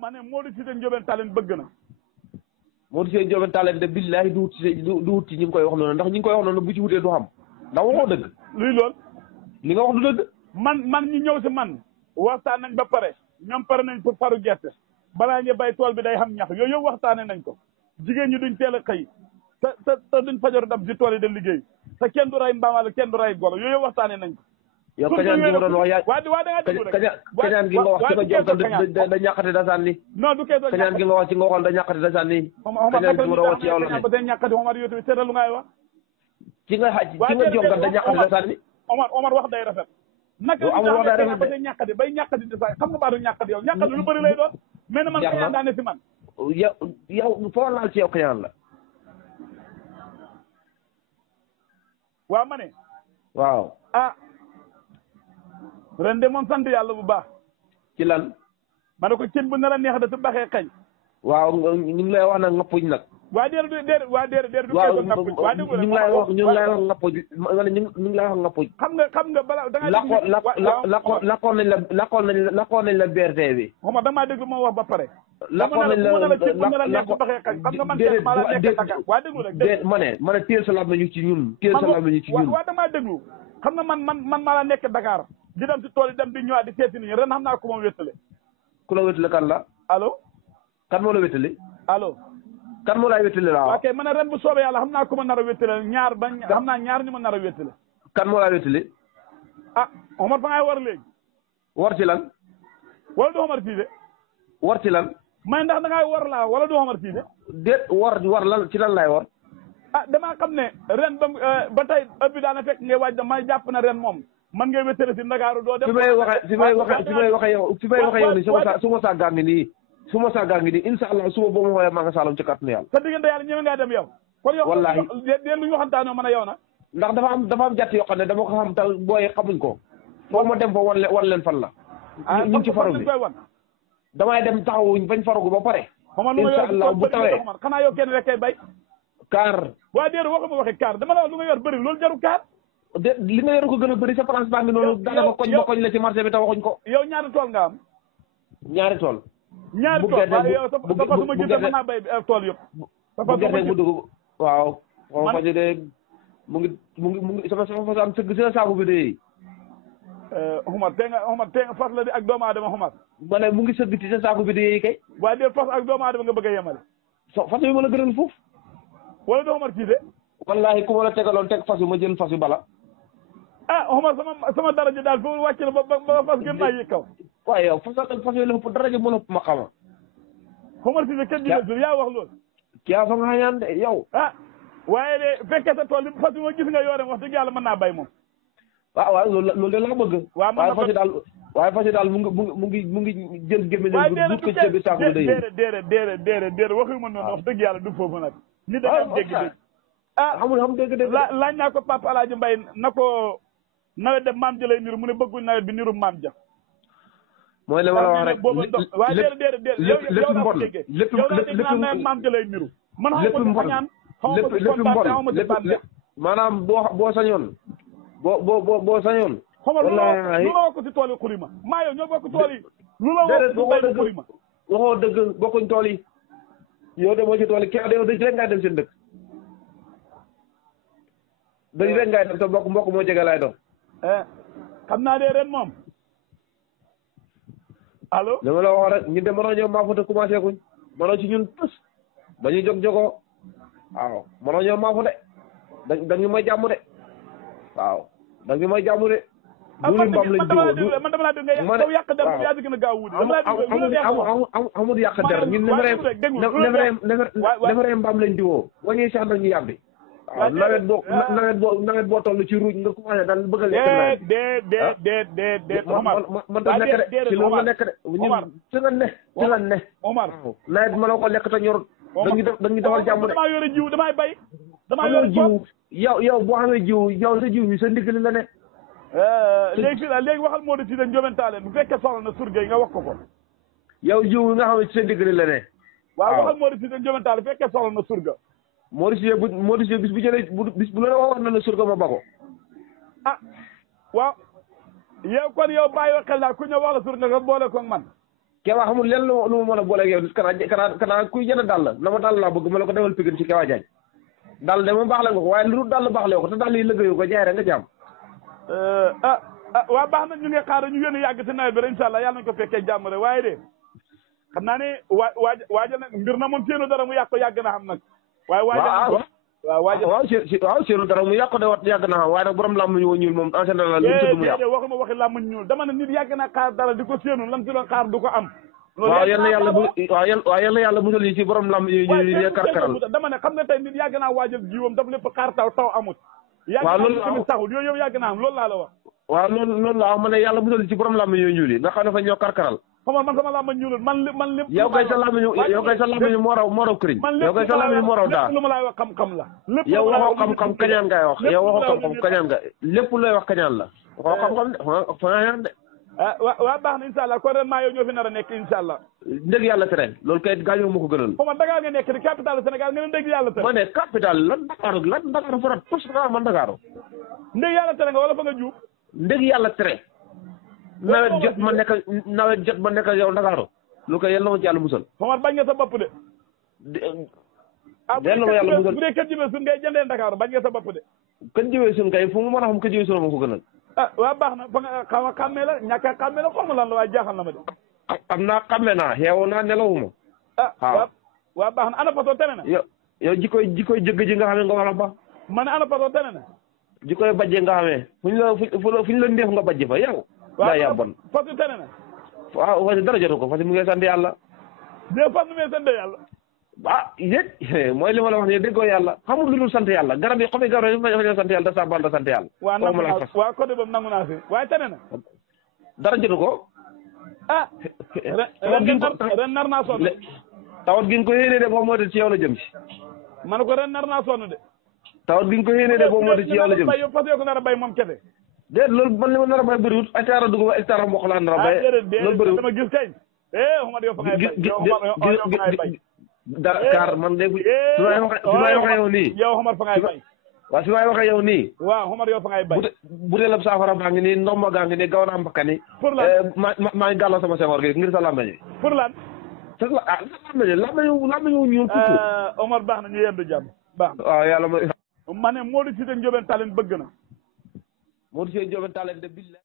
ma ne Modou Cissé Ndiobène Tallene bëgg na. Modou Cissé Ndiobène Tallene de billahi du wut ci ñi ngi koy wax noonu ndax ñi ngi koy wax noonu bu ci wutee du xam ndax waxoo dëgg. luy lool. li nga wax du dëgg. man ñu ñëw si man waxtaan nañ ba pare ñoom pare nañ pour faru gerte balaa ñu bay tool bi day xam ñax yooyu yëpp waxtaanee nañ ko jigéen ñi duñ teel a xëy te duñ fajar dab si tool yi de liggéey te kenn du ray mbaam wala kenn du ray golo yooyu yëpp waxtaanee nañ ko. yow kañaan gi nga doon wax yaa waa da ngaa déglu rek kañaan gi nga wax ci nga jonkan da ñàkkate da sànni. non du keesoo kañaan gi nga wax ci nga waxoon da ñàkkate da sànni. kañaan gi mu doon wax ci yow la ne ba tey ñàkkati Omar yow tamit seetal lu ngay wax. ci nga jonkan da ñàkkate da sànni. Omar wax day rafet. naka amul wax day rafet ba tey ñàkkati bay ñàkkati di sa xam nga baatu ñàkkati yow ñàkkati lu bëri lay doon. mais man kañaan daa ne si man. yow foo laal ci yow kañaan la. waaw ma ne. waaw. ren de moom sant yàlla bu baax. ci lan. ma ne ko cin bu nar a neex de su baxee xañ. waaw ñu ngi lay wax nag ngappuñ nag. waa déedéet waa déedéet du waaw koy ngappuñ. waa dégg ñu ngi lay wax ngappuñ nga ne ñu ngi lay wax ngappuñ. xam nga balaa da ngaa lakkoon nañ la BRT bi. xaw ma damaa dégg ma wax ba pare. lakkoon nañ la cin bu nar a neex su baxee xañ xam nga man kenn maa la nekk Dakar waa déglu rek. déet ma ne téel sa làmmiñ ci ñun. téel sa làmmiñ ci ñun. waa damaa déglu xam nga man maa la nekk Dakar di dem si tool yi dem di ñëwaat di seeti nit ñi ren xam naa ko ma wéttale. ku la wéttale kan la. allo. kan moo la wéttale. allo. kan moo lay wéttale la waaw. ok ma ne ren bu soobee yàlla xam naa ko ma nar a wéttale ñaar ba xam naa ñaar ñu ma nar a wéttale. kan moo lay wéttale. Omar fa ngay war léegi. war ci lan. wala du Omar Cissé. war ci lan. may ndax da ngay war laa wala du Omar Cissé. déet war lan ci lan lay war. damaa xam ne ren ba tey ëpp bi daana fekk ngay waaj damay jàpp na ren moom man ngay wéttale si Ndakaaru doo dem. fi may waxe yow ni su ma saa gaa ngi nii. su ma saa gaa ngi nii incha allah suba boo ma xoolee maa nga saalum ci kàttanu yàlla. sa diggante yàlla ñëwee ngaa dem yow. kon yow wallaahi de lu ñu waxantaanoo mën a yow na. ndax dafa am jàtt yoo xam ne dama ko xam te booy xamuñ ko. foo ma dem fa wan leen fan la. ñu ngi ci faru bi damay dem taxawuñ bañ farugu ba pare. incha allah bu tawee xanaa yow kenn rek kay bay. kaar. waa déedéet waxuma waxe kaar dama la wax lu nga yor bëri loolu jaru kaar. de li nga yor ko gën a bëri sa France baa ngi noonu. daanaka koñ ba koñ la ci marché bi te waxuñ ko. yow ñaari tool nga am. ñaari tool. ñaari tool waaw yow sa fas ma gis mën naa bay tool yëpp. bu gerte bu dugg waaw. man fas de mu ngi sama fas am sëgg sa saaku bi de. Omar tee nga fas la di ak doomu aadama Omar. ma ne mu ngi sëgg ci sa saaku bi de kay. waaye de fas ak doomu aadama nga bëgg a yemale. fas yi ma la gënal foofu. wala du Omar Cissé. wallahi ku ma la tegaloon teg fas yi ma jël fas yu bala. Omar sama daraja daal foofu wàcc na ba fas gën naa yëg kaw. waaye yow fas yooyu la ëpp daraja mën a ëpp ma xama. Omar Cissé kenn dina jur yaa wax loolu. kii fa nga ñaan de yow. waaye de fekkee sa tool bi fas yi ma gis nga yoore wax dëgg yàlla mën naa bay moom. waaw loolu de laa bëgg. waaye fas yi daal mu ngi jël gémmiñ du ko ci bi saako bi day. déedéet waxuma noonu wax dëgg yàlla du foofu nag. ni da am dégg-dégg. xam dégg-dégg. laaj naa ko Papa Alaaji Mbay na ko nawet de maam ja lay niru mu ne bëgguñ nawet bi niru maam ja. mooy li ma la wax rek waaye déedéet yow daa ko déggee yow daa dégg naa nawet maam ja lay niru. man xaw ma si ñaan xaw ma si bànneex maanaam boo sañoon. boo sañoon. wallaahi lu la wax ko si tool yi xurima maa yow ñoo bokk tool yi. lu la wax ko si xurima. waxoo dëgg bokkuñ tool yi. yow demoo ci tool yi kii yow dañ rek ngay dem seen dëkk. dañ rek ngay dem te mbokk moo jege laay doon. xam naa de ren moom. allo. li ma la wax rek ñun de mënoo ñëw maafu te commencé kuñ. mënoo ci ñun tus. dañuy jóg-jógoo. waaw mënoo ñëw maafu de. dañu may jàmm de. waaw da nga may jàmm de. duuli mbaam lañ jiwoo man dama laa dégg nga yow yàq der yaa gën a gaaw wuudi. amul yàq der ñun neefere mbaam lañ jiwoo. wañuy sax nag ñu yàbbi. waaw nawet boo toll ci ruuj nga commencé daal bëgg a lekk nawet. déet man ta nekk de ci loolu la nekk de. ñun ci nga ne. Omar nawet ma la ko lekk te ñorut. dañu defal jàmm de. damaa yore jiw damay bay. damaa yore jiw yow boo xamee jiw yow sa jiw bi sa ndigg la ne. léegi waxal Modou Cissé Ndiobène Tallene bu fekkee soxla na surga yi nga wax ko. yow jiw bi nga xam ne ci sa ndigg la ne. waaw waxal Modou Cissé Ndiobène Tallene bu fekkee soxla na surga. Modou Cissé bis bu jëlee bis bu la wax na la surga ma ba ko. waaw yow kon yow bàyyi xel daal ku ñëw wax la surga nga boole ko man. Kewa xamul leen lu ma mën a booleeg yow kanaa kuy jënd dàll na ma dàll laa bëgg ma la ko demal Pikine ci Kewa Diagne dàll de moom baax la nga ko waaye lu dul dàll baax la ko te dàll yi liggéeyu ko jaay rek nga jàmm. waa baax na ñu ngi xaar ñu gën a yàgg si nawet bi rek incha allah yàlla nañu ko fekkee jàmm rek waaye de xam naa ne waajal nag mbir na moom séenu dara mu yàq ko yàgg na xam nag. waaye waajal waaw séenu dara mu yàq ko de wat yàgg na xam waaye nag borom làmb ñu ñuul moom en général lu mu tudd mu yàq. waxuma waxi làmb ñuul dama ne nit yàgg na xaar dara di ko séenu lam si doon xaar du ko am. waaw yal na yàlla musal yi ci borom làmb yi ñu karkaral. dama ne xam nga tey nit yàgg naa waajal jiwam daf lépp xaar taw amut. waaw loolu yàgg naa saxul yooyu yow yàgg naa am loolu laa la wax. waaw loolu la wax ma ne yàlla musal ci borom làmb yooyu ñuul yi nga xam ne fa ñoo karkaral. xam nga man sama làmb ñuulul man lépp. yow kay sa làmb moo raw këriñ. yow kay sa làmb moo raw daa. lépp lu ma laay wax xam-xam la. yow waxoo xam-xam kañaan ngay wax yow waxoo xam-xam kañaan nga lépp looy wax kañaan la. waxoo xam-xam fa nga de. waa baax na incha allah kon ren maa yow ñoo fi nar a nekk incha allah. ndég yàlla tere loolu kay gaañoo ma ko gënal. xaw ma Dakar nga nekk di capitale Sénégal nga ne ndég yàlla tere. ma ne capital lan Dakar fa rat tos nga man Dakar. ndég yàlla tere nga wala fa nga juub. ndég yàlla tere. nawet jot ma nekk yow Dakar lu koy yal na ma ci yàlla musal. Omar bañ nga sa bopp de. yal na ma yàlla musal bu dee kër jëmee suñ ngay jëndee Dakar bañ nga sa bopp de. kër jëmee suñ kay fu mu mën a xam kër jëmee suñ ma ko gënal. waa baax na fa nga xaw a xàmmee la ñàkk a xàmmee la xaw ma lan la waaye jaaxal na ma de. am naa xàmmee naa xeewu naa nelawuma. waa baax na ana pato tene na. yow jikkoy jëgg ji nga xam ne nga war a ba. ma ne ana pato tene na. jikkoy bajje nga xamee fu ñu la ndeef nga bajje fa yow. daa yaa bon fas tene na. waaw fas dara jotu ko fas mu ngi sant yàlla. de fas mu ngi sant yàlla. yéen mooy li ma la wax nii déggoo yàlla xamul lu dul sant yàlla garab yi xobi garab yi dafa sant yàlla da sabal da sant yàlla. waa côté boobu nangu naa fi waaye tene na. dara jotu ko. ren nar naa sonn. tawat gi nga ko yéenee de boo moytu ci yow la jëm si. ma ne ko ren nar naa sonn de. tawat gi nga ko yéenee de boo moytu ci yow la jëm si. yow fas yoo ko nar a bay moom kese. déet loolu man li ma nar a bay bëriwut hectare dugub hectare mboq laa nar a bay. loolu bëriwut dama gis kañ. Omar yow fa ngay bay Dakar man de su may waxee yow nii. yow Omar fa ngay bay. waaw su may waxee yow nii. waaw Omar yow fa ngay bay. bu dee lab saafara baa ngi nii ndomba gaa ngi nii gaw naa mbakkani. pour lan maa ngi gàllal sama sengoor gi ngir sa làmbañi. pour lan. làmbañu ñuul kukku. Omar baax na ñu yendu jàmm baax na. waaw yàlla ma ne Modou Cissé Ndiobène Tallene bëgg na. Modou Cissé Ndiobène Tallene de billa